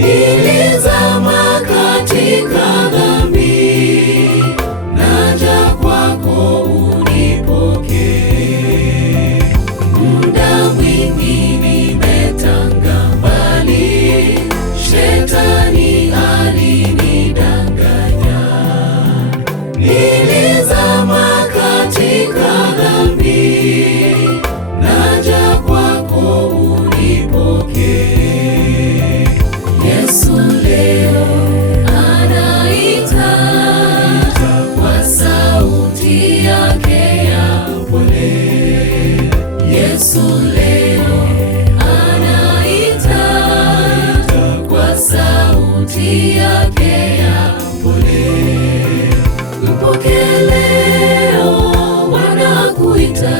Nilizama katika dhambi, naja kwako unipokee. Muda mwingi nimetanga mbali, shetani alinidanganya. Nilizama katika dhambi, naja kwako unipokee. Yesu leo anaita kwa sauti yake ya upole. Yesu leo anaita kwa sauti yake ya upole. Mpokee leo, wanakuita,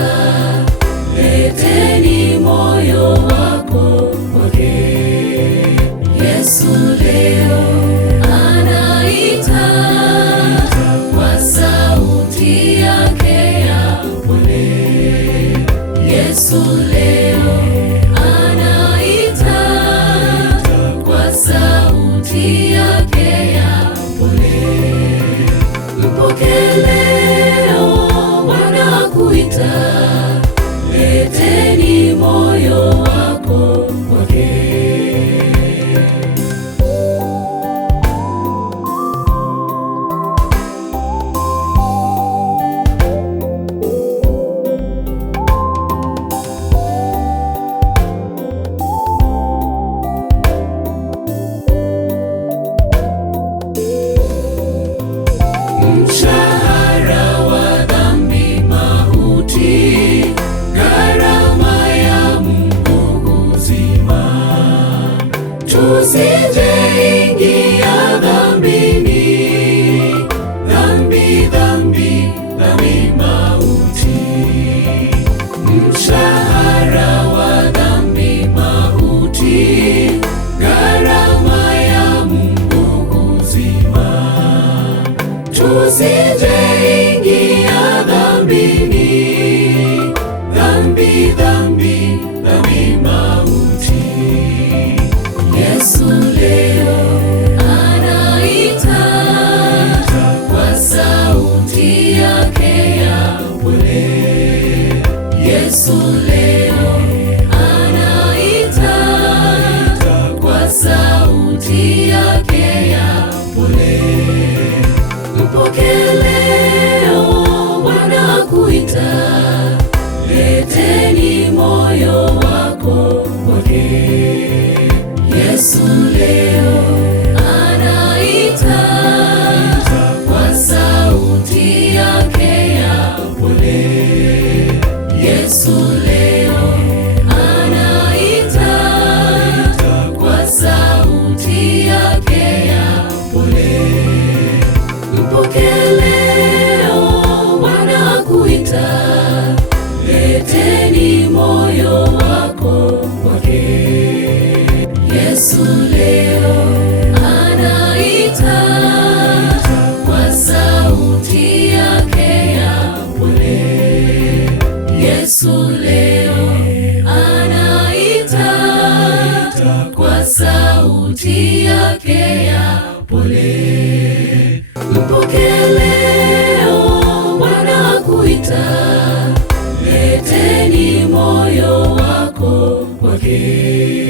leteni moyo wako kwake. Yesu leo anaita kwa sauti yake ya upole. Yesu leo anaita kwa sauti yake ya upole. Mpokee leo, wanakuita, leteni moyo wako kwake. Mshahara wa dhambi mauti, gharama ya Mungu uzima. Tusije ingia dhambini, dhambi, dhambi, dhambi mauti. Mshahara wa dhambi mauti, gharama ya Mungu uzima. Tusije ingia dhambini, dhambi, dhambi, dhambi mauti. Yesu leo anaita kwa sauti yake ya upole. Yesu leo anaita kwa sauti yake ya upole. Mpokee leo, wanakuita, leteni moyo wako kwake. Yesu leo anaita kwa sauti yake ya upole. Yesu leo anaita kwa sauti yake ya upole. Mpokee leo, wanakuita, leteni moyo wako kwake. Yesu leo anaita kwa sauti yake ya upole. Yesu leo anaita kwa sauti yake ya upole. Mpokee leo, wanakuita, leteni moyo wako kwake.